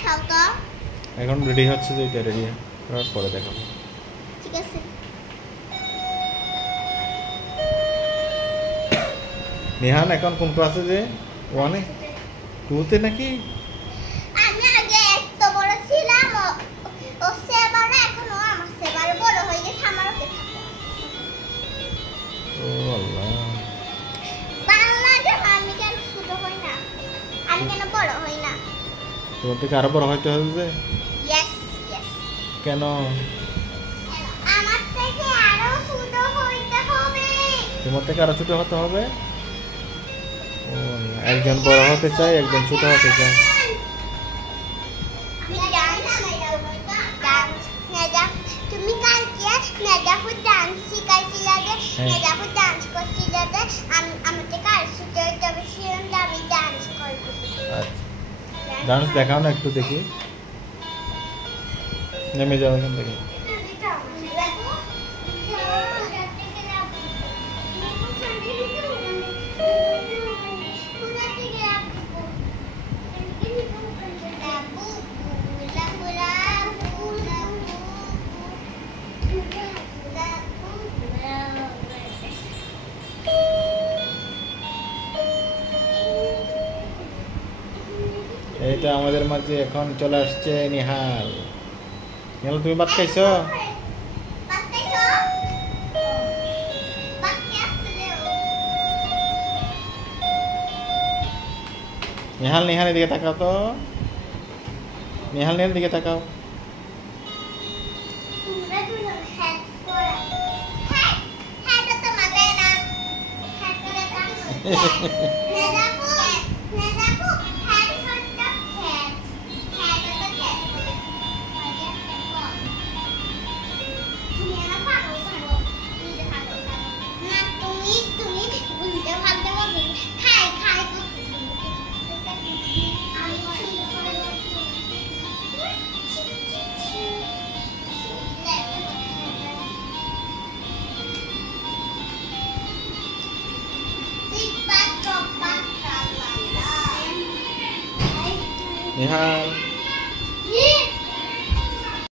দেখাও তো। এখন রেডি হচ্ছে যে এটা রেডি করার পরে দেখাবো। ঠিক আছে। নেহান এখন কোন ক্লাসে যে? 1 এ 2 তে নাকি? আমি আগে এত বড় ছিলাম, ও সেবারে এখন ও আমার সেবারে বড় হয়ে গেছে, আমার ওকে থাকে। ও আল্লাহ, বাংলা যে আমি কেন ছোট হই না, আমি কেন বড় হই না? তোমার থেকে আরো বড় হইতে হবে যে? Yes yes. কেন? আমার থেকে আরো ছোট হইতে হবে। তোমার থেকে আরো ছোট হতে হবে? ও আল্লাহ, একজন বড় হতে চায়, একজন ছোট হতে চায়। তুমি কালকে মেজাফুড ডান্স শিখাইছিলা যে, মেজাফুড ডান্স করছিলা যে, আমাকে কার ছোট হইতে হবে, সেরকম আমি ডান্স করব। আচ্ছা, ডান্স দেখাও না একটু দেখি। নেমে যাও এখান থেকে। এইটা আমাদের মাঝে এখন চলে আসছে নিহাল। নিহাল, তুমি ভাত খাইছো? নিহাল, নিহালের দিকে তাকাও তো। নিহাল, নিহাল দিকে তাকাও। নিহাল।